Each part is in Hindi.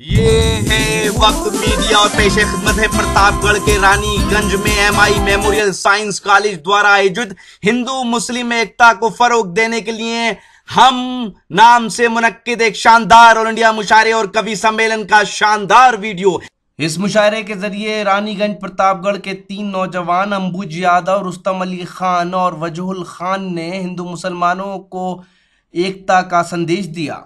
ये है वक्त मीडिया और पेशे खिदमत है प्रतापगढ़ के रानीगंज में एमआई मेमोरियल साइंस कॉलेज द्वारा आयोजित हिंदू मुस्लिम एकता को फरोग देने के लिए हम नाम से मुनक्किद एक शानदार ऑल इंडिया मुशायरे और कवि सम्मेलन का शानदार वीडियो। इस मुशायरे के जरिए रानीगंज प्रतापगढ़ के 3 नौजवान अंबुज यादव, रुस्तम अली खान और वजहुल खान ने हिंदू मुसलमानों को एकता का संदेश दिया।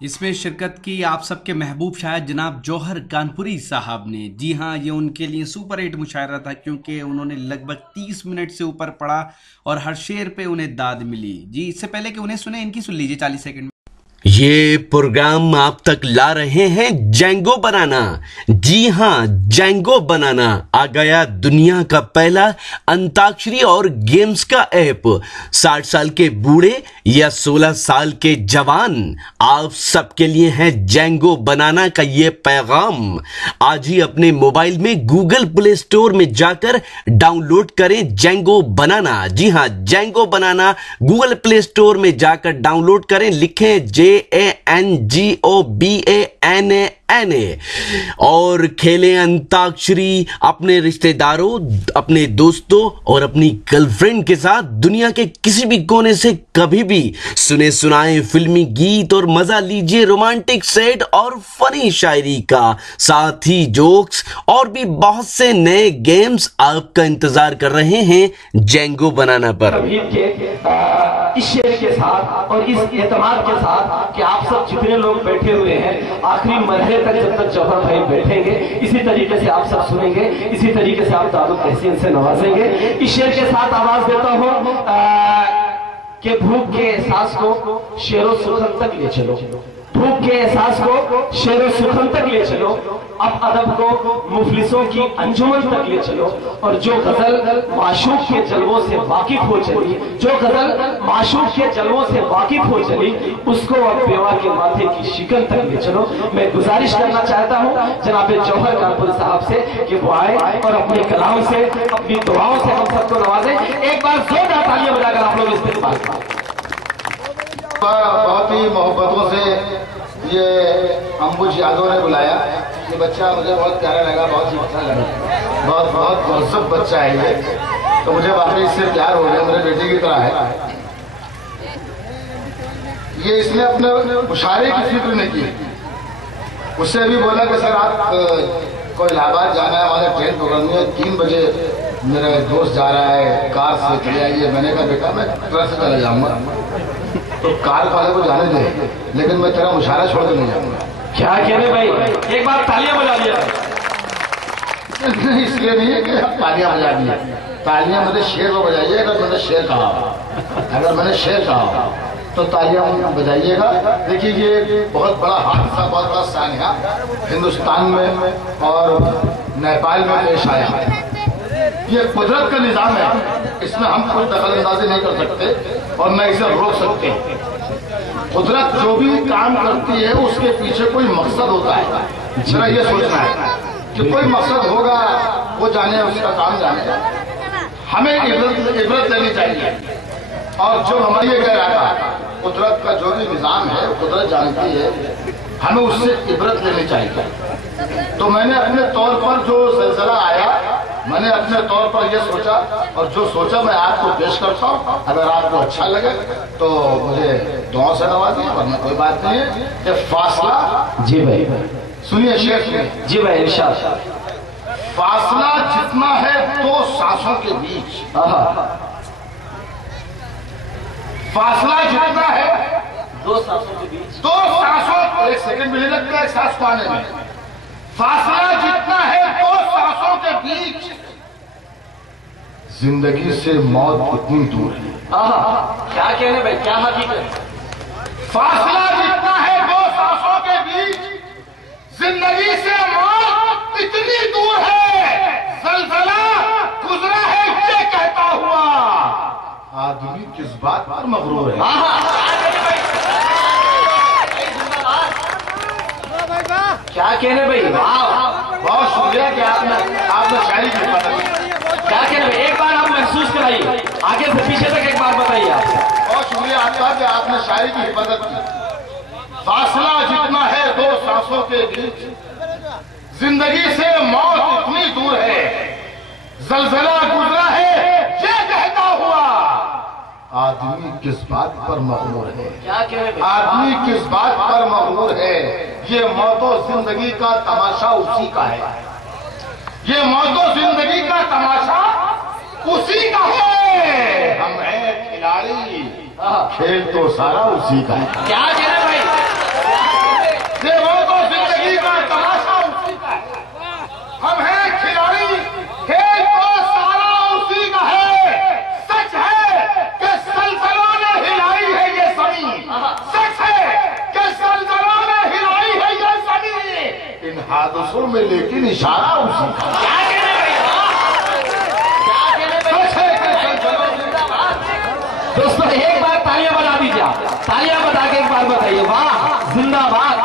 इसमें शिरकत की आप सबके महबूब शायर जनाब जौहर कानपुरी साहब ने। जी हाँ, ये उनके लिए सुपर हिट मुशायरा था क्योंकि उन्होंने लगभग 30 मिनट से ऊपर पढ़ा और हर शेर पे उन्हें दाद मिली। जी, इससे पहले कि उन्हें सुने, इनकी सुन लीजिए 40 सेकंड में। ये प्रोग्राम आप तक ला रहे हैं जेंगो बनाना। जी हाँ, जेंगो बनाना आ गया दुनिया का पहला अंताक्षरी और गेम्स का ऐप। 60 साल के बूढ़े या 16 साल के जवान, आप सबके लिए है जेंगो बनाना का ये पैगाम। आज ही अपने मोबाइल में गूगल प्ले स्टोर में जाकर डाउनलोड करें जेंगो बनाना। जी हाँ, जेंगो बनाना गूगल प्ले स्टोर में जाकर डाउनलोड करें, लिखें JANGOBANANA और खेलें अंताक्षरी अपने रिश्तेदारों, अपने दोस्तों और अपनी गर्लफ्रेंड के साथ दुनिया के किसी भी कोने से कभी भी। सुने सुनाए फिल्मी गीत और मजा लीजिए रोमांटिक सेट और फनी शायरी का, साथ ही जोक्स और भी बहुत से नए गेम्स आपका इंतजार कर रहे हैं जेंगो बनाना पर। इस शेर के साथ और इस एतमाद के साथ कि आप सब जितने लोग बैठे हुए हैं आखिरी मरहले तक, जब तक जौहर भाई बैठेंगे, इसी तरीके से आप सब सुनेंगे, इसी तरीके से आप दादू तहसीन से नवाजेंगे। इस शेर के साथ आवाज देता हूँ कि भूख के एहसास को शेरों सुखन तक ले चलो, भूख के एहसास को शेरों सुखन तक ले चलो, अब अदब को मुफलिसों की अंजुमन तक ले चलो। और जो गजल माशूक के जलवों से वाकिफ हो चली, जो गजल माशूक के जलवों से वाकिफ हो चली, उसको अब बेवा के माथे की शिकन तक ले चलो। मैं गुजारिश करना चाहता हूँ जनाब जौहर कानपुरी साहब से कि वो आए और अपने कलाम से, अपनी दुआओं से हम सबको नवाजें। एक बार जोरदार तालियां बजाकर आप लोग इस्तेमाल करें। बहुत ही मोहब्बतों से ये अंबुज यादव ने बुलाया। ये बच्चा मुझे बहुत प्यारा लगा, बहुत ही अच्छा लगा, बहुत बहुत महजूब बच्चा है ये, तो मुझे वाकई इससे प्यार हो गया, मेरे बेटे की तरह है ये। इसने अपने मुशायरे की फिक्र नहीं की। उससे भी बोला कि सर आप को इलाहाबाद जाना है, हमारे ट्रेन पकड़नी है, 3 बजे मेरा दोस्त जा रहा है, कार से चले आइए। मैंने कहा बेटा मैं ट्रेन से चला जाऊंगा, तो कार वाले को जाने दे, लेकिन मैं तेरा मुशायरा छोड़ के नहीं जाऊंगा। क्या कहने भाई, एक बार तालियां बजा दिया। इसलिए नहीं है कि आप तालियां बजा दिए, तालियां मैंने शेर को बजाइए। अगर मैंने शेर कहा, अगर मैंने शेर कहा तो तालियां बजाइएगा। देखिए ये बहुत बड़ा हादसा, बहुत बड़ा सानिया हिंदुस्तान में और नेपाल में पेश आया। ये कुदरत का निजाम है, इसमें हम कोई दखल अंदाजी नहीं कर सकते और न इसे रोक सकते। कुदरत जो भी काम करती है उसके पीछे कोई मकसद होता है। जरा ये सोचना है कि कोई मकसद होगा, वो जाने, उसका काम जाने। हमें इबरत लेनी चाहिए। और जो हमारी ये कह रहा था, कुदरत का जो भी निजाम है कुदरत जानती है, हमें उससे इबरत लेनी चाहिए। तो मैंने अपने तौर पर जो सिलसिला आया, मैंने अपने तौर पर यह सोचा और जो सोचा मैं आपको पेश करता हूँ। अगर आपको अच्छा लगे तो मुझे दुआ से नवाजिए, वरना कोई बात नहीं है। कि फासला, जी भाई सुनिए शेर सुनिए। जी भाई इरशाद। फासला जितना है 2 सांसों के बीच, फासला जितना है 2 सांसों के बीच, 2 सांसों, 1 सेकंड भी नहीं लगता है सांस को आने में। फासला जितना है 2 सांसों के बीच, जिंदगी से मौत कितनी दूर है। क्या कहने भाई, क्या हकीकत। फासला जितना है 2 सांसों के बीच, जिंदगी से मौत इतनी दूर है। जलजला गुजरा है ये कहता हुआ, आदमी किस बात पर मगरूर है। क्या कहने भाई, बहुत शुक्रिया कि आपने शायरी की हिफाजत की। क्या कहने भाई, एक बार आप महसूस कराइए, आगे से पीछे तक एक बार बताइए आप। बहुत शुक्रिया आपका कि आपने शायरी की हिफाजत की। फासला जितना है दो सांसों के बीच, जिंदगी से मौत इतनी दूर है, जलजला गुजरा है ये कहता हुआ। आदमी किस बात पर मगरूर है, आदमी किस बात पर मगरूर है, ये मौतो जिंदगी का तमाशा उसी का है, ये मौतो जिंदगी का तमाशा उसी का है। हम हैं खिलाड़ी, खेल तो सारा उसी का है। क्या कह रहे भाई? ये मौतो जिंदगी का तमाशा उसी का है, हम हैं खिलाड़ी, खेल तो सारा उसी का है। सच है कि सल्तनों ने हिलाई है ये जमीन, सच है कि सल्तनों ने हिलाई है ये जमीन, इन हादसों में लेकिन इशारा उसी का। क्या कह रहे भाई? सच है कि सल्तनों ने। दोस्तों एक बार तालियां बजा दीजिए, आप तालियां बजा के एक बार बताइए वाह जिंदाबाद।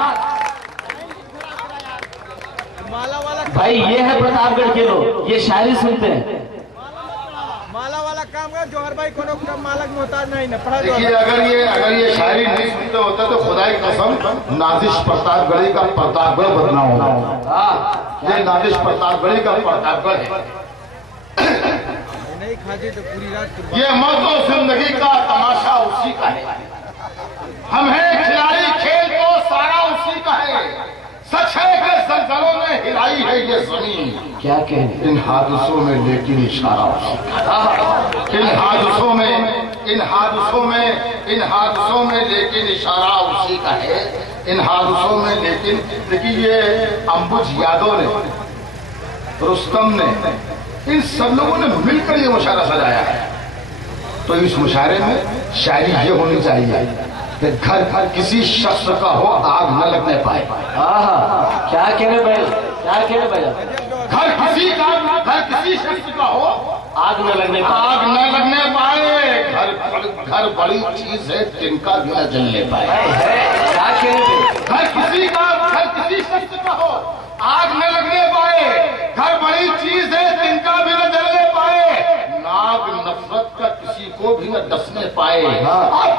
भाई ये है प्रतापगढ़ के लोग, ये शायरी सुनते हैं। माला वाला काम है जोहर भाई को मालक मोहताज नहीं ना पढ़ा। देखिए अगर ये शायरी नहीं सुनते होते तो खुदा की कसम नाजिश प्रतापगढ़ी का प्रतापगढ़ बदनाम होगा। ये नाजिश प्रतापगढ़ी का प्रतापगढ़ है। नहीं खाती तो पूरी रात। ये मौतो जिंदगी का तमाशा उसी का है, हम हैं खिलाड़ी, खेल तो सारा उसी का है। सच है कि जलजलों ने हिलाई है ये जमीन, क्या कहने? इन हादसों में लेकिन इशारा उसी का। इन हादसों में लेकिन इशारा उसी का है, इन हादसों में लेकिन। देखिए ये अंबुज यादव ने, रुस्तम ने, इन सब लोगों ने मिलकर ये मुशायरा सजाया है। तो इस मुशायरे में शायरी ये होनी चाहिए कि घर घर किसी शख्स का हो आग न लगने पाए। क्या कह रहे भाई? क्या कह रहे भाई? घर किसी शख्स का हो आग न लगने पाए, आग न लगने पाए। घर बड़ी चीज है तिनका भी न जलने पाए। क्या कह रहे भाई? घर किसी शख्स का हो आग न लगने पाए, घर बड़ी चीज है तिनका भी न जलने पाए। नाग नफरत का किसी को भी न डसने पाए। अब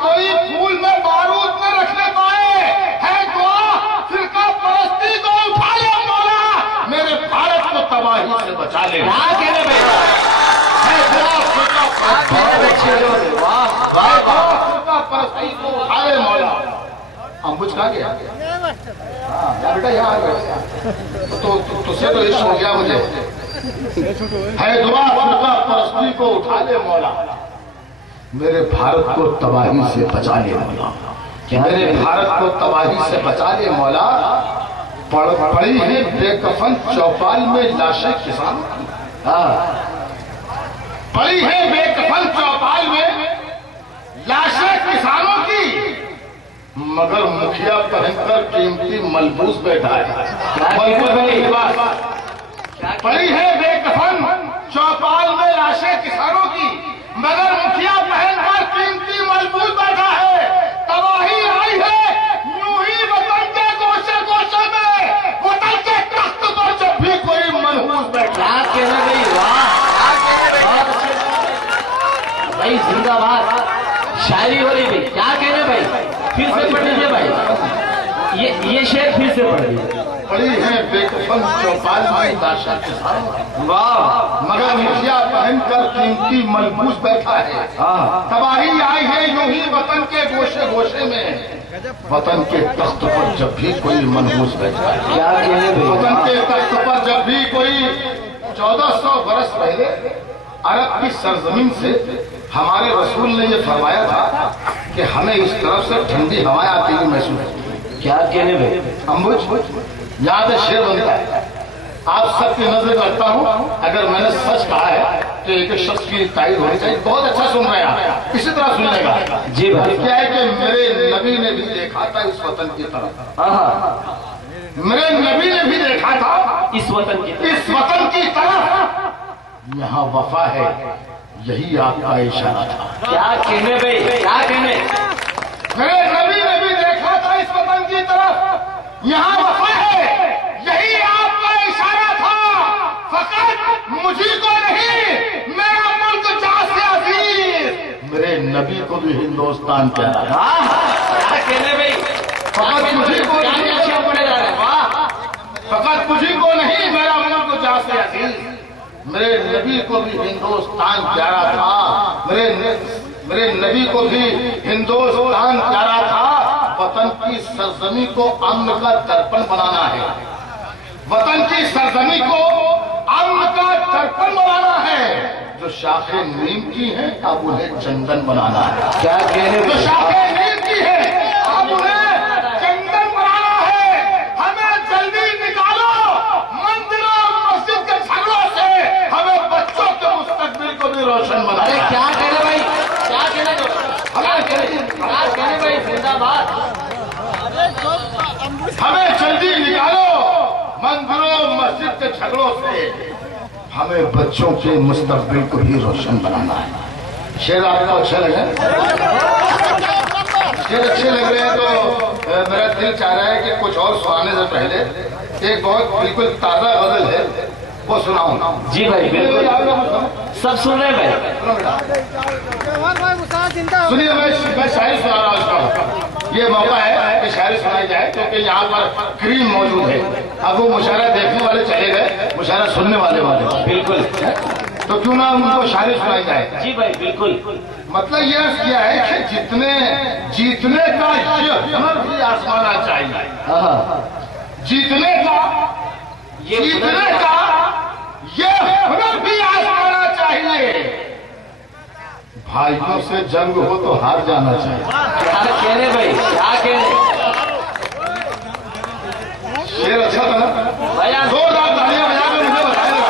कोई फूल में बारूद न रखने पाए। है दुआ फिरका परस्ती को उठा ले मौला, मेरे भारत को तबाही से बचा ले। क्या कह रहे भाई? है दुआ फिरका परस्ती को उठा ले मौला। अंबुज कहाँ गया? बेटा यहाँ आ गया। तो तुझसे तो इश्क हो गया मुझे। है दुआ फिरका परस्ती को उठा ले मौला, मेरे भारत को तबाही से बचा ले मौला, मेरे भारत को तबाही से बचा ले मौला। पड़ी है बेकफन चौपाल में लाशें किसान, पड़ी है बेकफन चौपाल में लाशें किसानों की, मगर मुखिया पहनकर कीमती मलबूस बैठा है। पड़ी है बेकफन चौपाल में लाशें किसानों की, मगर मुखिया पहनकर कीमती मलबूस बैठा है। तबाही आई है यूं ही वतन के गोशे गोशे में, वतन के तख्त पर जब भी कोई मनहूस बैठा। क्या कह रहे भाई? वाह भाई जिंदाबाद। शायरी हो रही भाई, क्या कह रहे भाई? फिर से पढ़ लीजिए भाई, ये शेर फिर से पढ़ लीजिए। पड़ी है बेकफन चौपाल में लाशें किसानों की, वाह मगर मुखिया पहनकर कीमती मलबूस बैठा है। तबाही आई है यूं ही वतन के गोशे गोशे में, वतन के तख्त पर जब भी कोई मनहूस बैठा है। क्या कह रहे भाई? वतन के तख्त पर जब भी कोई 1400 बरस पहले अरब की सरजमीन से हमारे रसूल ने यह फरमाया था कि हमें इस तरफ से ठंडी हवाएं आती हुई महसूस होती। क्या कह रहे भाई? अंबुज यहाँ पे शेर बनता है। आप सबकी नजर रखता हूँ, अगर मैंने सच कहा है तो एक शख्स की तारीफ होनी चाहिए। बहुत अच्छा सुन रहे हैं, इसी तरह सुनिएगा। जी भाई। क्या है कि मेरे नबी ने भी देखा था इस वतन की तरफ, मेरे नबी ने भी देखा था इस वतन की तरफ। यहाँ वफा है, यही आपका इशारा था। क्या कहने भाई? क्या कहने? मेरे नबी ने भी देखा था इस वतन की तरफ, यहाँ वफा है, यही आपका इशारा था। फकत मुझी को नहीं, मेरा मुल्क जान से अजीज, मेरे नबी को भी हिंदुस्तान प्यारा था। क्या कहने भाई, फकत मुझे को नहीं, अच्छा पड़े जा रहे हैं, वाह। फकत मुझे को नहीं, मेरा मुल्क जा से अजीज, मेरे नबी को भी हिंदुस्तान प्यारा था, मेरे नबी को भी हिंदुस्तान प्यारा था। वतन की सरजमी को अम्न का दर्पण बनाना है, वतन की सरजमी को अम्न का दर्पण बनाना है। जो शाखे नीम की है अब उन्हें चंदन बनाना है। क्या कहने जो शाखे नीम की है अब उन्हें चंदन बनाना है। हमें जल्दी निकालो मंदिरों मस्जिद के झगड़ों से, हमें बच्चों के मुस्तकबिल को भी रोशन बनाना अरे है। क्या कहने भाई, क्या कहने भाई, जिंदाबाद। हमें जल्दी निकालो मंदिरों मस्जिद के झगड़ों से, हमें बच्चों के मुस्तकबिल को ही रोशन बनाना है। शेर आपको अच्छा लगे? शेर अच्छे लग रहे हैं तो मेरा दिल चाह रहा है कि कुछ और सुनाने से पहले एक बहुत बिल्कुल ताजा गजल है वो सुनाऊं। जी भाई बिल्कुल, सब सुन रहे हैं भाई। सुनिए, मैं शायरी सुना रहा हूँ उसका। ये मौका है कि शायरी सुनाई जाए क्योंकि यहाँ पर क्रीम मौजूद है। अब वो मुशायरा देखने वाले चले गए, मुशायरा सुनने वाले बिल्कुल, तो क्यों ना उनको शायरी सुनाई जाए। जी भाई बिल्कुल। मतलब ये किया है कि जीतने का ये हुनर भी आजमाना चाहिए, जीतने का ये हुनर भी आजमाना चाहिए। भाइयों से जंग हो तो हार जाना चाहिए। क्या कहने भाई, क्या कहने, शेर अच्छा था ना? भैया जोरदार तालियां बजा के मुझे बताएगा।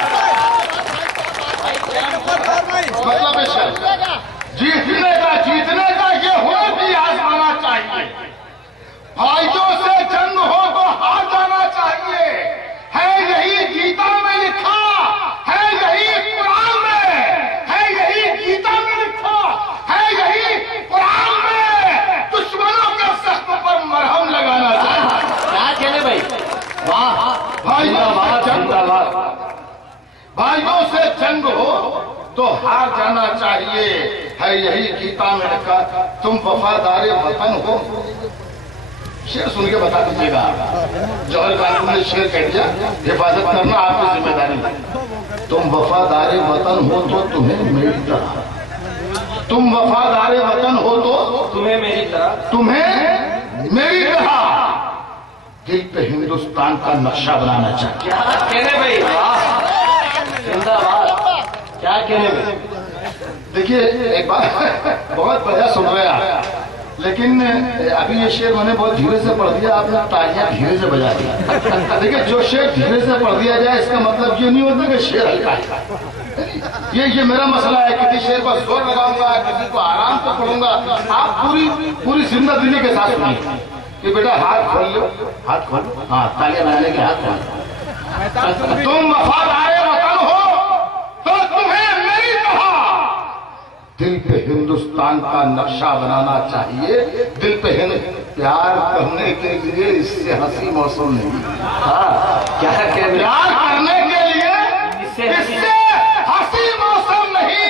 मतलब है शेर, जीतने का ये हुनर भी आजमाना चाहिए। भाइयों से जंग हो तो हार जाना चाहिए। है यही गीता में लिखा, है यही कुरान में, है यही गीता में लिखा, है यही कुरान में। दुश्मनों के जख्म पर मरहम लगाना चाहिए। क्या कहने भाई, वाह। भाइयों से जंग हो तो हार जाना चाहिए, है यही गीता में लिखा। तुम वफादार वतन हो। शेर सुन के बता दीजिएगा। जौहर कानून ने शेर कह दिया, हिफाजत करना आपकी जिम्मेदारी है। तुम वफादार वतन हो तो तुम्हें मेरी तरह, तुम वफादार वतन हो तो तुम्हें मेरी तरह दिल पे हिंदुस्तान का नक्शा बनाना चाहिए। क्या कहने भाई, वाह, जिंदाबाद। क्या कहने भाई, देखिए एक बात बहुत बढ़िया सुन रहे हैं आप, लेकिन अभी ये शेर मैंने बहुत धीरे से पढ़ दिया, आपने तालियां धीरे से बजा दी। देखिए जो शेर धीरे से पढ़ दिया जाए इसका मतलब ये नहीं होता कि शेर हल्का है। ये मेरा मसला है, किसी शेर पर जोर लगाऊंगा, किसी को आराम से पढ़ूंगा। आप पूरी जिंदगी के साथ सुनिए कि बेटा हाथ खोल लो, हाथ खोल, हाँ तालियां बजाने के हाथ खोल। तुम वफादार वतन हो तो तुम्हें मेरी तरह दिल पे हिंदुस्तान का नक्शा बनाना चाहिए। दिल पे प्यार करने के लिए इससे हंसी मौसम नहीं। क्या कहने, प्यार करने के लिए इससे हंसी मौसम नहीं।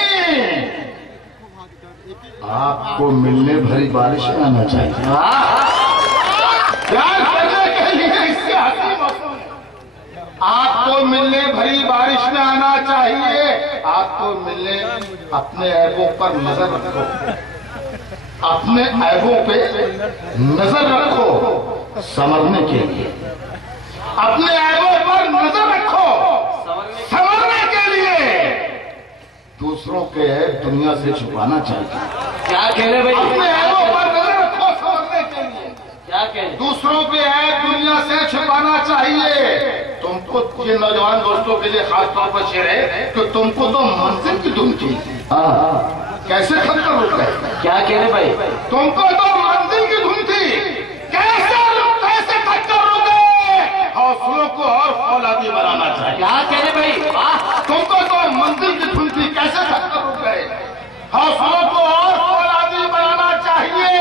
आपको मिलने भरी बारिश में आना चाहिए। प्यार करने के लिए इससे हंसी मौसम, आपको मिलने भरी बारिश में आना चाहिए। आपको मिलने, अपने ऐबों पर नजर रखो, अपने ऐबों पे नजर रखो संवरने के लिए, अपने ऐबों पर नजर रखो संवरने के लिए। दूसरों के ऐब दुनिया से छुपाना चाहिए। क्या कहने भाई, अपने ऐबों पर नजर रखो संवरने के लिए, क्या कहने, दूसरों के ऐब दुनिया से छुपाना चाहिए। तुमको, ये नौजवान दोस्तों के लिए खास तौर पर शेर है कि तुमको तो मंजिल की धुन थी, कैसे खत्म हो गए। क्या कहने भाई, तुमको तो मंजिल की धुन थी, कैसे खत्म हो गए। हौसलों को और फौलादी बनाना चाहिए। क्या कहने भाई, वाह। तुमको तो मंजिल की धुन थी, कैसे खत्म हो गए। हौसलों को और फौलादी बनाना चाहिए।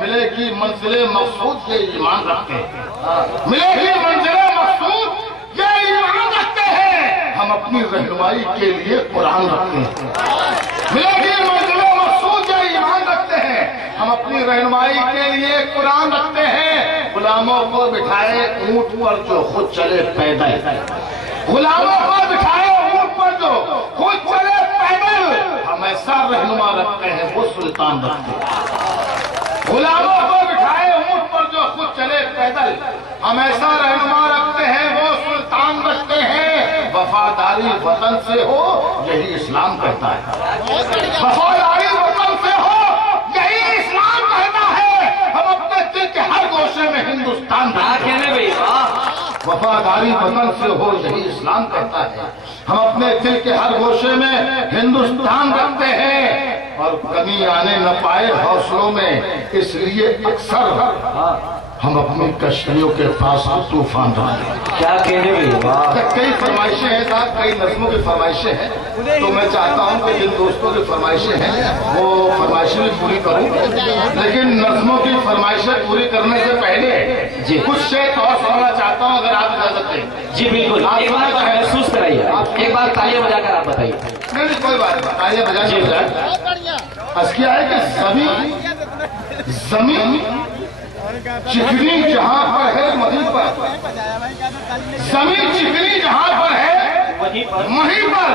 मिलेगी मंजिले मकसूद ये ईमान रखते हैं, मिलेगी मंजिले मकसूद ये ईमान रखते हैं। हम अपनी रहनुमाई के लिए कुरान रखते हैं। मिलेगी मंजिले मकसूद ये ईमान रखते हैं। हम हम अपनी रहनुमाई के लिए कुरान रखते हैं। गुलामों को बिठाए ऊंट पर जो खुद चले पैदल, गुलामों को बिठाए ऊंट पर जो खुद चले पैदल, हम ऐसा रहनुमा रखते हैं वो सुल्तान रखते हैं। गुलामों को बिठाए ऊंट पर जो खुद चले पैदल, हम ऐसा रहनुमा रखते हैं वो सुल्तान रखते हैं। वफादारी वतन से हो यही इस्लाम कहता है, वफादारी वतन से हो यही इस्लाम कहता है। हम अपने दिल के हर गोशे में हिंदुस्तान रखते हैं, वफादारी वतन से हो यही इस्लाम कहता है। हम अपने दिल के हर गोशे में हिंदुस्तान रखते हैं और कमी आने न पाए हौसलों में, इसलिए अक्सर हम अपनी कश्तियों के पास तूफान रखते हैं। क्या कहने में कई फरमाइशें हैं साहब, कई नज़्मों की फरमाइशें हैं, तो मैं चाहता हूं कि जिन दोस्तों की फरमाइशें हैं वो फरमाइशें भी पूरी करूं, लेकिन नज़्मों की फरमाइशें पूरी करने से पहले जी कुछ शेर और सुनाना चाहता हूं, अगर आप इजाजत दें। जी बिल्कुल, एक बार महसूस कराइए, एक बार तालियां बजाकर आप बताइए। नहीं कोई बात नहीं, तालियां बजाइए। असकिया है कि जमीन चिकनी जहां पर है वहीं पर, जमीन चिकनी जहां पर है वहीं पर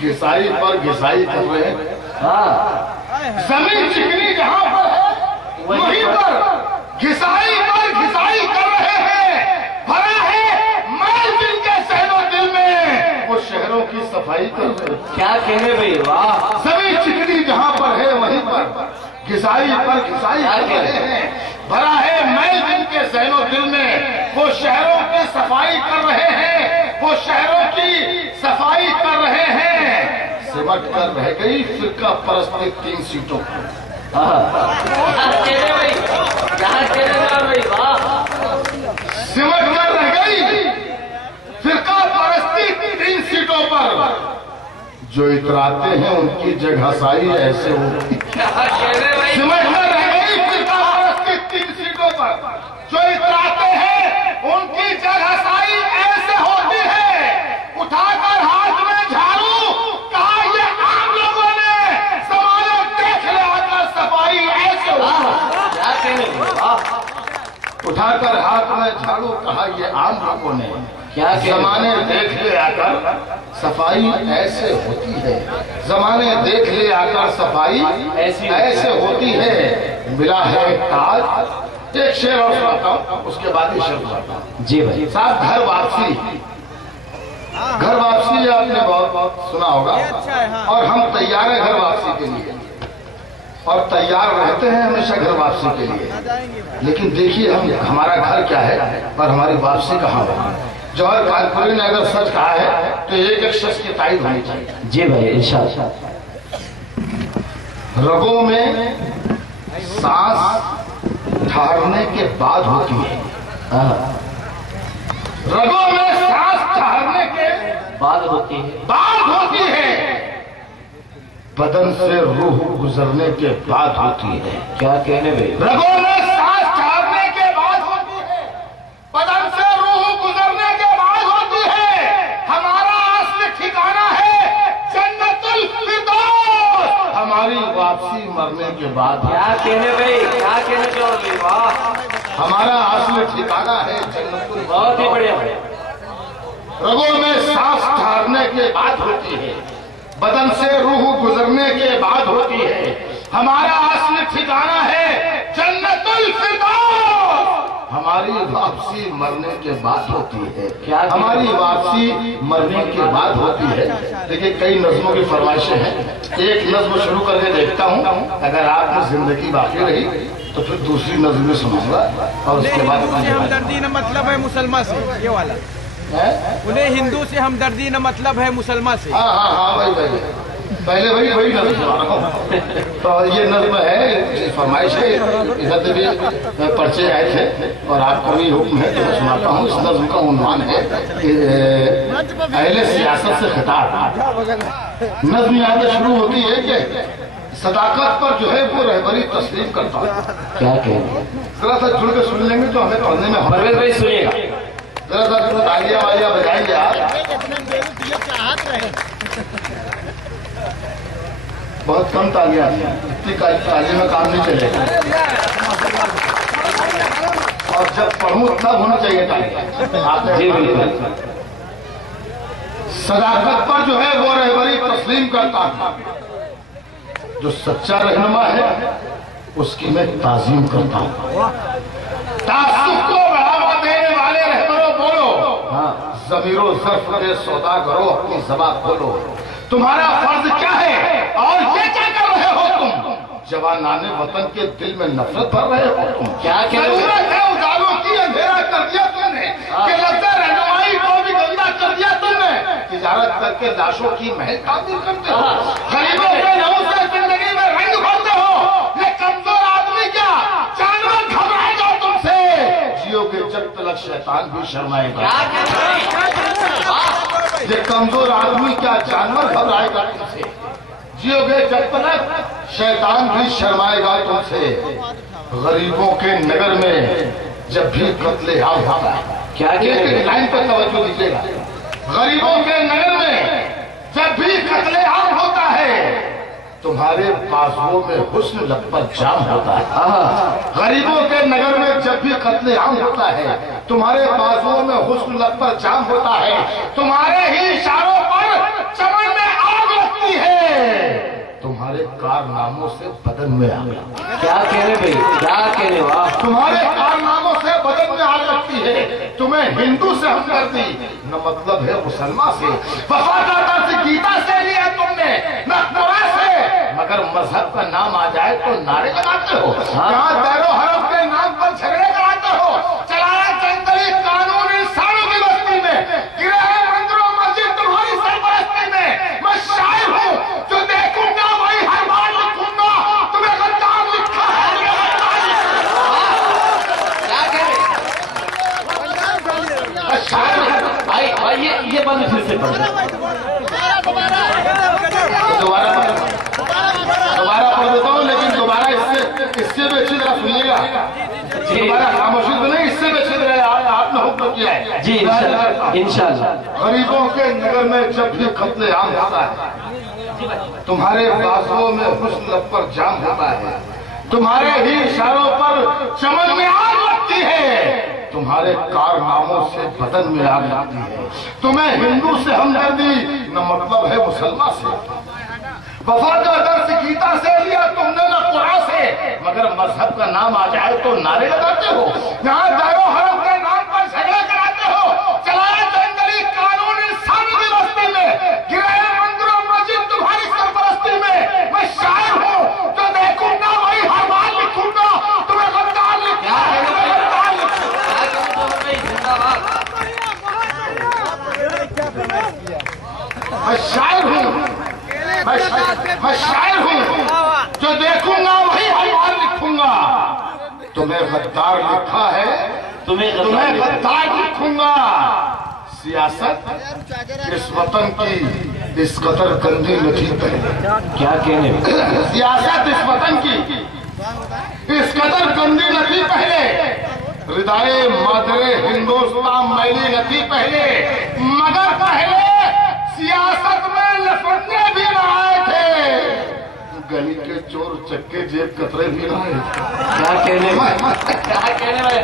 घिसाई पर घिसाई कर रहे हैं। जमीन चिकनी जहां पर है वहीं पर घिसाई पर घिसाई कर रहे हैं। भरा है मैल जिनके सहनो दिल में, वो शहरों की सफाई कर रहे हैं। क्या कहने भाई, वाह। जमीन चिकनी जहां पर है वहीं पर घिसाई पर घिसाई कर रहे हैं। भरा है मैल जिनके सहनो दिल में, वो शहरों की सफाई कर रहे हैं, वो शहरों की सफाई कर रहे हैं। सिमट कर रह गई फिरका परस्ती 3 सीटों पर। सिमट कर रह गई फिरका परस्ती 3 सीटों पर, जो इतराते हैं उनकी जगहसाई ऐसे होती। सिमट कर रह गई फिरका परस्ती 3 सीटों पर, जो इतराते हैं उनकी जगहसाई ऐसे होती है। उठाकर हाथ में झाड़ू कहा ये आम लोगों ने, समाने देख ले आकर सफाई ऐसे होती। उठाकर हाथ में झाड़ू कहा ये आम लोगों ने, क्या जमाने देख ले आकर सफाई ऐसे होती है। जमाने देख ले आकर सफाई ऐसे होती है। मिला है ताज। एक शेर और सुनाता हूँ, उसके बाद ही शेर सुनाता हूँ। जी भाई साहब, घर वापसी, घर वापसी आपने बहुत सुना होगा, और हम तैयार हैं घर वापसी के लिए, और तैयार रहते हैं हमेशा घर वापसी के लिए। लेकिन देखिए हमारा घर क्या है और हमारी वापसी कहाँ होगी। जौहर कानपुरी ने अगर सच कहा है तो एक एक शख्स की तारीफ होनी चाहिए। जी भाई इंशाअल्लाह। रगों में सांस ठहरने के बाद होती है, रगों में सांस ठहरने के बाद होती है, बदन से रूह गुजरने के बाद होती है। क्या कहने भाई, रगों में सांस ठहरने के बाद होती है, बदन से रूह गुजरने के बाद होती है। हमारा असली ठिकाना है जन्नतुल फिरदौस, हमारी वापसी मरने के बाद। क्या कहने भाई, क्या कहने जो भाई, वाह। हमारा असली ठिकाना है जन्नतुल, बहुत ही बढ़िया। रगों में सांस ठहरने के बाद होती है, बदन से रूह गुजरने के बाद होती है। हमारा असली ठिकाना है जन्नतुल फिरदौस, हमारी वापसी मरने के बाद होती है। क्या हमारी वापसी मरने के बाद होती है। देखिए कई नज़्मों की फरमाइशें हैं, एक नज़्म शुरू करके देखता हूँ, अगर आपकी जिंदगी बाकी रही तो फिर दूसरी नज़्म में सुनाऊंगा, और उसके बाद हमदर्दी न मतलब है मुसलमान से, ये वाला उन्हें हिंदू से हमदर्दी न मतलब है मुसलमान से। हाँ भाई पहले वही नज़्म सुना रहा हूँ। तो ये नज़्म है, फरमाइश है, इधर से भी पर्चे आए थे और आपका भी हुक्म है तो मैं सुनाता हूँ। इस नज़्म का उन्वान है कि अहले सियासत से खिताब। नज़्म यहाँ से शुरू होती है कि सदाकत पर जो है वो रहबरी तस्लीम करता है। क्या कहने, जरा सा जुड़ के सुन लेंगे तो हमें पढ़ने में परवेज भाई सुनिएगा, जरा सा तालियां वालियां बजाएंगे आप। बहुत कम तालियां हैं, इतनी ताली में काम नहीं चलेगा। और जब पढ़ूं तब होना चाहिए ताली। आपने सदाकत पर जो है वो रहबरी तस्लीम करता हूं, जो सच्चा रहनुमा है उसकी मैं ताजीम करता हूं। तासुफ को बढ़ावा देने वाले रहबरों बोलो, ज़मीरो ज़र्फ के सौदा करो, अपनी ज़बान खोलो। तुम्हारा फर्ज क्या है और ये क्या कर रहे हो तुम? जवानाने वतन के दिल में नफरत भर रहे हो तुम। क्या जरूरत है उजालों की, अंधेरा कर दिया तुमने, कि लगता रहनुमाई को भी गंदा कर दिया तुमने। तिजारत करके लाशों की महल तामीर करते हो, गरीबों के लहू से जिंदगी में रंग भरते हो। ये कमजोर आदमी क्या जानवर घबराएगा तुमसे? जियोगे जब तक शैतान भी शर्माएगा। ये कमजोर आदमी क्या जानवर घबराएगा तुमसे? जियोगे जब तक शैतान भी शर्माएगा तुमसे। गरीबों के नगर में जब भी कत्लेआम होता है, क्या लाइन पर तवज्जो दीजिएगा। गरीबों के नगर में जब भी कत्लेआम होता है, तुम्हारे बाजुओं में हुस्न लब पर जाम होता है। गरीबों के नगर में जब भी कत्लेआम होता है, तुम्हारे बाजुओं में हुस्न लब पर जाम होता है। तुम्हारे ही इशारों पर चमन में आग लगती है, तुम्हारे कारनामों से बदन में आग। क्या कहने भाई, क्या कहने? वाह, तुम्हारे कारनामों से बदन में आग लगती है। तुम्हें हिंदू से हमदर्दी न मतलब है मुसलमान से। वफादार से गीता से लिया तुमने, न कुरान से। मगर मजहब का नाम आ जाए तो नारे लगाते हो। यहाँ दैरो हरफ के नाम पर झगड़े कराते हो। चलाया जंगली कानून इंसानों की बस्ती में, गिरे हैं मंदिरों मस्जिद तुम्हारी सरपरस्ती में। मैं शायर हूँ, जो देखूंगा वही हर बार लिखूंगा। तुम्हें गद्दार लिखा है। भाई ये बंद फिर से पढ़ दोबारा पढ़ देता हूँ, लेकिन दोबारा इससे भी अच्छी तरह सुनिएगा। दोबारा खामोशी तो नहीं, इससे भी अच्छी तरह आपने हुक्म किया है। जी इंशाल्लाह। गरीबों के नगर में जब भी कत्लेआम होता है, तुम्हारे बाजुओं में हुस्न लब पर जाम होता है। तुम्हारे ही इशारों पर चमन में आग लगती है। तुम्हारे कारनामों से बदन में आग लगती है। तुम्हें हिंदू से हमदर्दी न मतलब है मुसलमान से। वफादार से गीता से लिया तुमने न कुरान से। मगर मजहब का नाम आ जाए तो नारे लगाते हो। यहाँ दारो हरम के नाम पर झगड़ा कराते हो। चलाया जंगली कानून इंसानों की बस्ती में, गिरे मंदिरों मस्जिद तुम्हारी सरपरस्ती में। मैं शायर हूँ, जो देखूंगा वही हर बार लिखूंगा। तुम्हें गद्दार लिखा है। मैं शायर हूँ, मैं शायर हूँ, जो देखूंगा वही हर बार लिखूंगा। तुम्हें गद्दार लिखा है, तुम्हें गद्दार लिखूंगा। सियासत इस वतन की इस कदर गंदी नहीं पहले। क्या कहने? सियासत इस वतन की इस कदर गंदी नहीं पहले। हृदय मादरे हिंदुस्तान मैली नहीं पहले। मगर पहले सियासत में लफंगे भी आए थे। गली के चोर चक्के जेब कतरे भी आए। क्या कहने? क्या कहने भाई?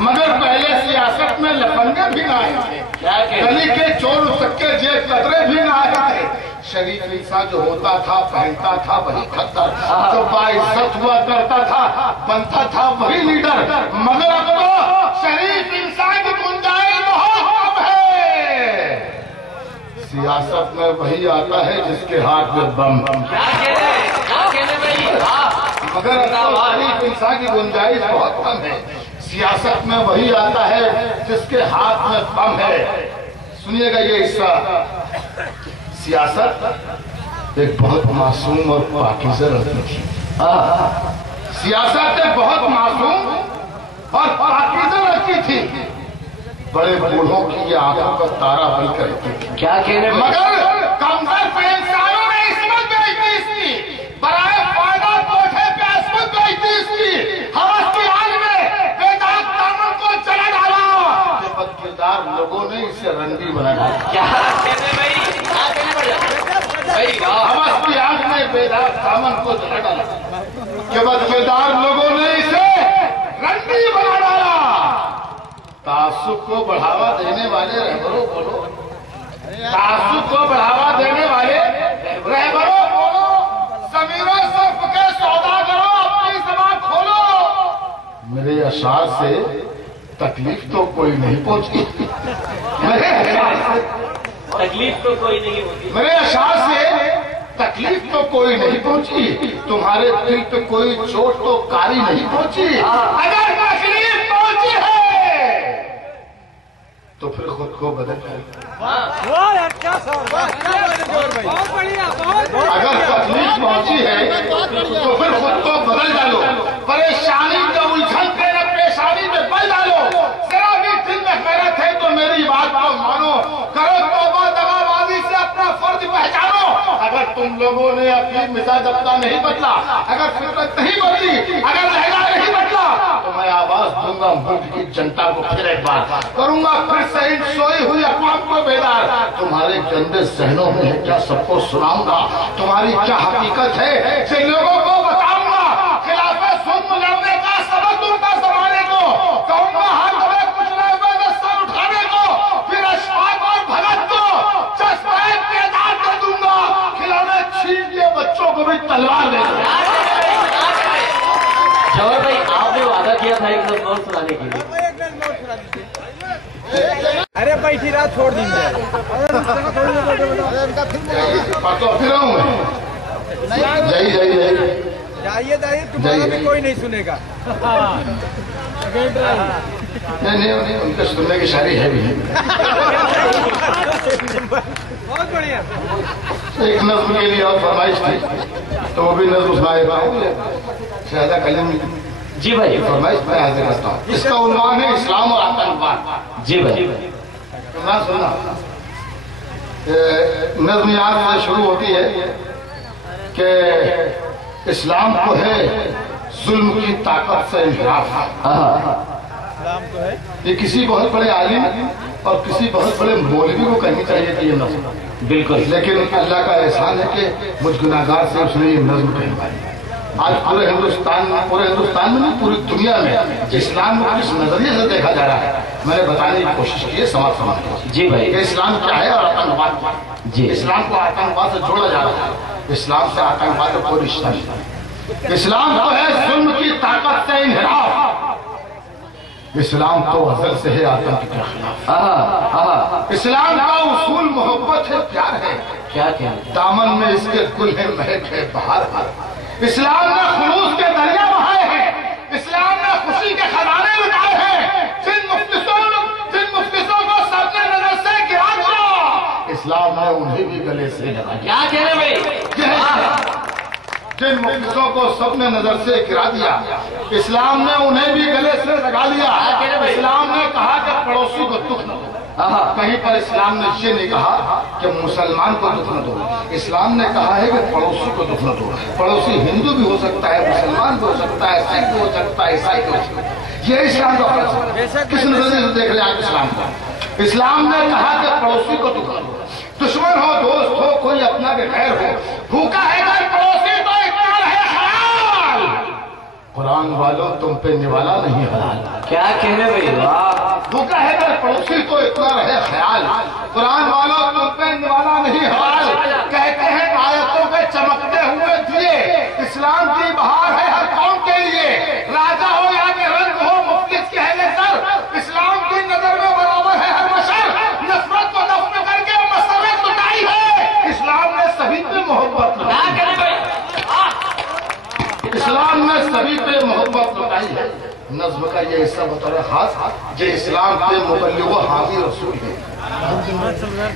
मगर पहले सियासत में लफंगे भी आए थे। क्या कहने? गली के चोर चक्के जेब कतरे भी आए थे। शरीफ इंसान जो होता था पहनता था वही खद्दर, जो बाइज्जत हुआ करता था बनता था वही लीडर। मगर अब तो शरीफ इंसान की गुंजाइश बहुत कम है। सियासत में वही आता है जिसके हाथ में बम। क्या कहने भाई? मगर अब तो शरीफ इंसान की गुंजाइश बहुत कम है। सियासत में वही आता है जिसके हाथ में बम है। सुनिएगा ये हिस्सा। सियासत एक बहुत मासूम और पाकीज़ा लड़की थी। सियासत एक बहुत मासूम और पाकीज़ा लड़की थी। बड़े बूढ़ों की आंखों का तारा बनकर थी। क्या कहने? मगर कमतर पे इंसानों ने इसमत बेचती इसकी, बराए फायदा कोठे पे इसमत बेचती इसकी। हवस की आग में बेदाग दामन को जला डाला। बदकिरदार लोगों ने इसे रंडी बना डाला। क्या कहने भाई? क्या कहने? हवस की आग में बेदार दामन को जला डाला के बाद बेदार लोगों ने इसे रंडी बना डाला। तासुब को बढ़ावा देने वाले रहबरों बोलो, तासुब को बढ़ावा देने वाले रहबरों बोलो, समीरों सफ के सौदा करो, अपनी ज़बान खोलो। मेरे अशार से तकलीफ तो कोई नहीं पहुंची, मेरे अशार से तकलीफ तो कोई नहीं होती, मेरे अशार से तकलीफ तो कोई नहीं पहुंची, तुम्हारे दिल पे कोई चोट तो कारी नहीं पहुंची। अगर तकलीफ पहुंची है तो फिर खुद को बदल जाए। अगर तकलीफ पहुंची है तो फिर खुद को बदल डालो, परेशानी का उलझन कर परेशानी में बल डालो। जरा भी दिल में खैरत है तो मेरी बात को मानो, करो तौबा दगाबाजी से अपना फर्ज पहचानो। अगर तुम लोगों ने अपनी मिजाज अपना नहीं बदला, अगर फितरत नहीं बदली, अगर लहजा नहीं बदला, तो मैं आवाज दूंगा मुल्क की जनता को फिर एक बार करूंगा, फिर से इन सोई हुई अक़वाम को बेदार। तुम्हारे गंदे जहनों में है क्या सबको सुनाऊंगा, तुम्हारी क्या हकीकत है जिन लोगों को बताऊंगा। खिलाफे जुल्म लड़ने का सबक दूंगा जमाने को, कहूंगा हाथ में कुचले हुए सर उठाने को, फिर अशफाक और भगत को चस्पाए बेदार कर दूंगा, खिलौने छीन के बच्चों को भी तलवार दे दूंगा। जवाहर भाई आपने वादा किया था एक नज़म और सुनाने के लिए, अरे बैठी रात छोड़ दीजिए। जय जय जय जाइए जाइए, तुम्हारा भी कोई नहीं सुनेगा। नहीं उनके सुनने की शायरी है भी नहीं। बहुत बढ़िया। एक नज़्म के लिए और फरमाइश थी तो वो भी नज़्म सुनाएगा शहदा कलीम जी भाई, फरमाइश मैं हाजिर करता हूँ। इसका उन्वान है इस्लाम और आतंकवाद। जी भाई, सुनना नज़्म यहाँ से शुरू होती है कि इस्लाम को है जुल्म की ताकत से इंहिराफ। ये किसी बहुत बड़े आलिम और किसी बहुत बड़े मौलवी को कहनी चाहिए थी ये नज़्म, बिल्कुल, लेकिन अल्लाह का एहसान है कि मुझ गुनाहगार से उसने ये नज़्म कहवाई। आज पूरे हिंदुस्तान में नहीं पूरी दुनिया में इस्लाम को किस नजरिए से देखा जा रहा है मैंने बताने की कोशिश की है समाज जी भाई, कि इस्लाम क्या है और आतंकवाद जी, इस्लाम को आतंकवाद से जोड़ा जा रहा है। इस्लाम से आतंकवाद का कोई रिश्ता नहीं। इस्लाम तो है जुल्म की ताकत से इन्हिराफ, इस्लाम तो अज़ल से है आतंक के खिलाफ। इस्लाम का उसूल मोहब्बत है, प्यार है, क्या क्या दामन में इसके गुल है, महक है, बहार। इस्लाम ने खुलूस के दरिया बहाए हैं, इस्लाम ने खुशी के खजाने लुटाए हैं। जिन मुफ्लिसों को सबने नजर से गिरा दिया, इस्लाम ने उन्हें भी गले से लगा दिया। क्या कह रहे भाई? जिन मुफ्लिसों को सबने नजर से गिरा दिया, इस्लाम ने उन्हें भी गले से लगा लिया। इस्लाम ने कहा कि पड़ोसी को दुख न दो, कहीं पर इस्लाम ने ये नहीं कहा कि मुसलमान को दुख न दो, इस्लाम ने कहा है कि पड़ोसी को दुख न दो। पड़ोसी हिंदू भी हो सकता है, मुसलमान भी हो सकता है, सिख भी हो सकता है, ईसाई भी हो सकता है। ये इस्लाम का फर्ज है। किस नजरिए से देख रहे हैं आप इस्लाम को? इस्लाम ने कहा कि पड़ोसी को दुख न दो, दुश्मन हो, दोस्त हो, कोई अपना के गैर हो, भूखा है घर पड़ोसी तो इतना रहे ख्याल। कुरान वालों तुम पे निवाला नहीं हलाल। क्या कह रहे भाई? वाह, भूखा है घर पड़ोसी तो इतना रहे ख्याल। कुरान वालों तुम पे निवाला नहीं हलाल। कहते हैं आयतों के चमकते हुए दिए, इस्लाम की बहार है हर कौम के लिए। राजा हो या कि रंग हो, मुफ्लिस के है सर, इस्लाम की नजर में बराबर है हर बशर। नफरत को दफन करके मसरत लुटाई है, इस्लाम ने सभी पे मोहब्बत लुटाई। इस्लाम ने सभी पे मोहब्बत लुटाई है। नज्म का ये हिस्सा बतौर खास जो इस्लाम के मुबल्लिगो हामी रसूल है,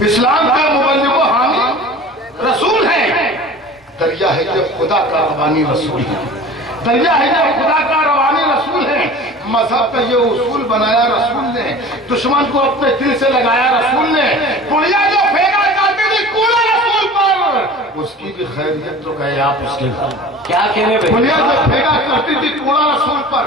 इस्लाम के मुबल्लिगो हामी रसूल है। दरिया है जब खुदा का रवानी रसूल है, दरिया है जब खुदा का रवानी रसूल है। मजहब का ये उसूल बनाया रसूल ने, दुश्मन को अपने दिल से लगाया रसूल ने। पुड़िया जो फेंका करती थी कूड़ा रसूल पर, उसकी भी खैरियत तो गए आप उसके घर। क्या कहने भाई? दुनिया जो फेंका करती थी कूड़ा रसूल पर,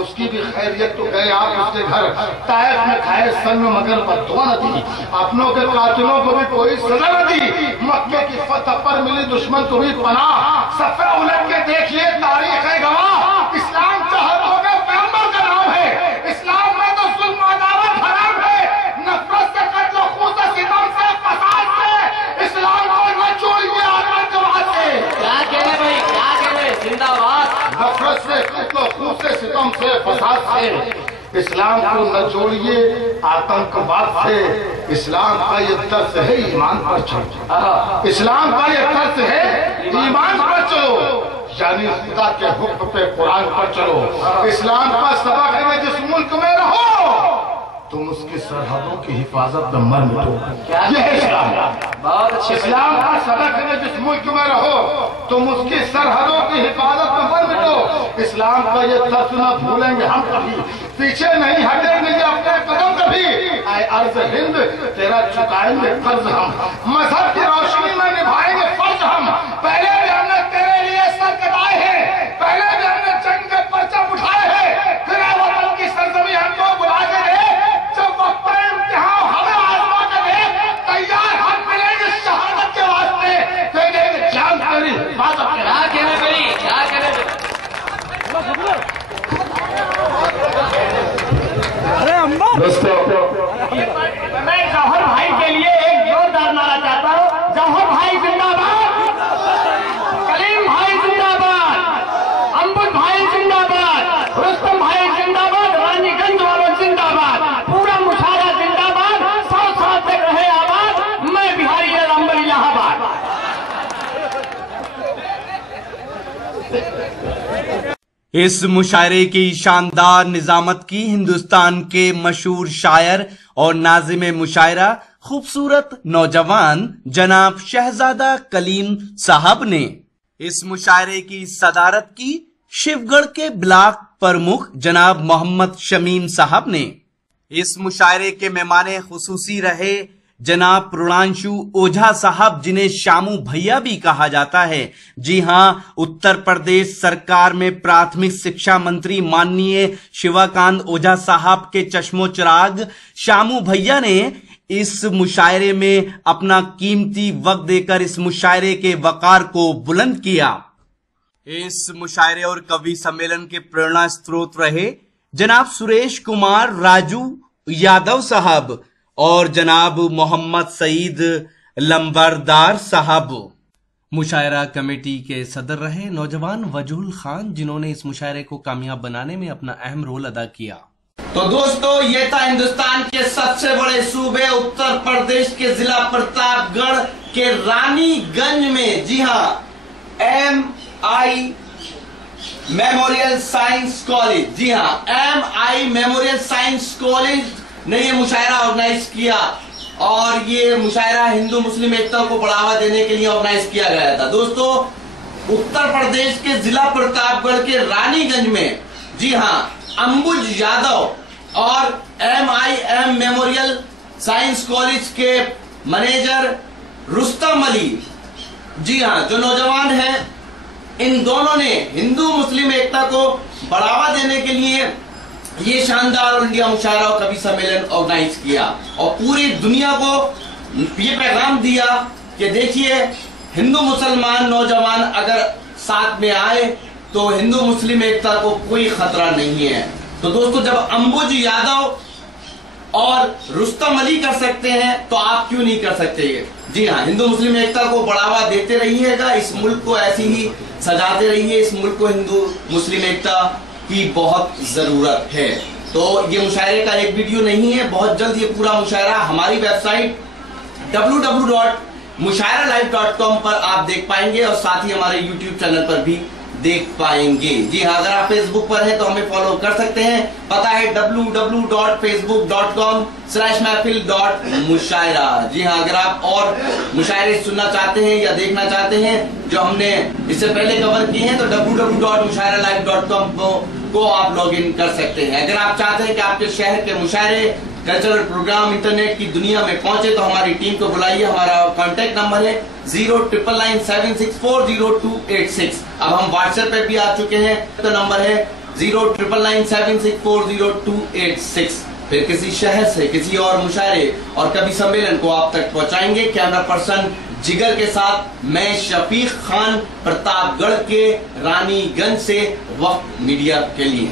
उसकी भी खैरियत तो गए आप उसके घर। ताइफ में खाए सन में मगर बद्दुआ न दी, अपनों के कातिलों को भी कोई सजा न दी। मक्के की फतह पर मिली दुश्मन को भी पनाह, सफे उलट के देखिए तारीख है गवाह। इस्लाम चाहतों के पैगंबर का नाम है, इस्लाम में तो जुल्म अदावत हराम है। नफरत से कत्ल खून से सितम से फसाद से इस्लाम को न छोड़िए आतंकवाद से। क्या कहने भाई? क्या कहने? जिंदाबाद। नफरत से कत्ल खून से सितम से फसाद से इस्लाम को न जोड़िए आतंकवाद से। इस्लाम का ये तर्ज है ईमान पर चलो, इस्लाम का ये तर्ज है ईमान पर चलो, यानी खुदा के हुक्म पे कुरान पर चलो। इस्लाम का सबक है जिस मुल्क में रहो तुम उसकी सरहदों की हिफाजत में मर मिटो। ये है इस्लाम। बहुत अच्छे। इस्लाम का सबक है जिस मुल्क में रहो तुम उसकी सरहदों की हिफाजत में मर मिटो। इस्लाम का ये तर्ज न भूलेंगे हम कभी, पीछे नहीं हटेंगे ये अपने कदम कभी। आए अर्ज हिंद तेरा चुकाएंगे कर्ज हम, मजहब की रोशनी में निभाएंगे फर्ज हम। पहले भी हमने तेरे लिए सर कटाए हैं, पहले भी हमने जंग के परचम उठाए हैं, फिर वतन की सरजमी हमको बुला के दे। जब वक्त इम्तिहान हमें आजमा के दे, तैयार हम मिलेंगे शहादत के वास्ते, देंगे जान तेरी हिफाजत के। क्या कहने भाई? क्या कहने? दोस्तों मैं जौहर भाई के लिए एक जोरदार नारा चाहता हूँ। जौहर भाई जिंदाबाद, कलीम भाई जिंदाबाद, अंबुज भाई जिंदाबाद, रुस्तम भाई जिंदाबाद, रानीगंज वालों जिंदाबाद, पूरा मुशायरा जिंदाबाद। 100 साल तक रहे आबाद, मैं बिहारी नंबर इलाहाबाद। इस मुशायरे की शानदार निजामत की हिंदुस्तान के मशहूर शायर और नाजिम मुशायरा खूबसूरत नौजवान जनाब शहजादा कलीम साहब ने। इस मुशायरे की सदारत की शिवगढ़ के ब्लॉक प्रमुख जनाब मोहम्मद शमीम साहब ने। इस मुशायरे के मेहमाने खुसूसी रहे जनाब प्रणांशु ओझा साहब, जिन्हें शामू भैया भी कहा जाता है। जी हां, उत्तर प्रदेश सरकार में प्राथमिक शिक्षा मंत्री माननीय शिवाकांत ओझा साहब के चश्मो चिराग शामू भैया ने इस मुशायरे में अपना कीमती वक्त देकर इस मुशायरे के वकार को बुलंद किया। इस मुशायरे और कवि सम्मेलन के प्रेरणा स्रोत रहे जनाब सुरेश कुमार राजू यादव साहब और जनाब मोहम्मद सईद लंबरदार साहब। मुशायरा कमेटी के सदर रहे नौजवान वजूल खान, जिन्होंने इस मुशायरे को कामयाब बनाने में अपना अहम रोल अदा किया। तो दोस्तों, ये था हिंदुस्तान के सबसे बड़े सूबे उत्तर प्रदेश के जिला प्रतापगढ़ के रानीगंज में, जी हां, MI मेमोरियल साइंस कॉलेज, जी हां, MI मेमोरियल साइंस कॉलेज ने ये मुशायरा ऑर्गेनाइज किया। और ये मुशायरा हिंदू मुस्लिम एकता को बढ़ावा देने के लिए ऑर्गेनाइज किया गया था। दोस्तों, उत्तर प्रदेश के जिला प्रतापगढ़ के रानीगंज में, जी हां, अंबुज यादव और MIM मेमोरियल साइंस कॉलेज के मैनेजर रुस्तम अली, जी हां, जो नौजवान हैं, इन दोनों ने हिंदू मुस्लिम एकता को बढ़ावा देने के लिए ये शानदार और इंडिया मुशायरा और कवि सम्मेलन ऑर्गेनाइज किया और पूरी दुनिया को ये पैगाम दिया कि देखिए, हिंदू मुसलमान नौजवान अगर साथ में आए तो हिंदू मुस्लिम एकता को कोई खतरा नहीं है। तो दोस्तों, जब अंबुज यादव और रुस्तम अली कर सकते हैं तो आप क्यों नहीं कर सकते? जी हाँ, हिंदू मुस्लिम एकता को बढ़ावा देते रहिएगा, इस मुल्क को ऐसी ही सजाते रहिए। इस मुल्क को हिंदू मुस्लिम एकता की बहुत जरूरत है। तो ये मुशायरे का एक वीडियो नहीं है, बहुत जल्द ये पूरा मुशायरा हमारी वेबसाइट www.mushairalive.com पर आप देख पाएंगे और साथ ही हमारे YouTube चैनल पर भी देख पाएंगे। जी हाँ, अगर आप फेसबुक पर हैं तो हमें फॉलो कर सकते हैं। पता है www.facebook.com/महफिल.मुशायरा। जी हाँ, अगर आप और मुशायरे सुनना चाहते हैं या देखना चाहते हैं जो हमने इससे पहले कवर किए हैं तो www.mushairalive.com को आप लॉग इन कर सकते हैं। अगर आप चाहते हैं कि आपके शहर के मुशायरे कल्चरल प्रोग्राम इंटरनेट की दुनिया में पहुंचे तो हमारी टीम को बुलाइए। हमारा कांटेक्ट नंबर है 09997640286। अब हम व्हाट्सएप पे भी आ चुके हैं, तो नंबर है 09997640286। फिर किसी शहर से किसी और मुशायरे और कभी सम्मेलन को आप तक पहुंचाएंगे। कैमरा पर्सन जिगर के साथ मैं शफीक खान, प्रतापगढ़ के रानीगंज से वक्त मीडिया के लिए।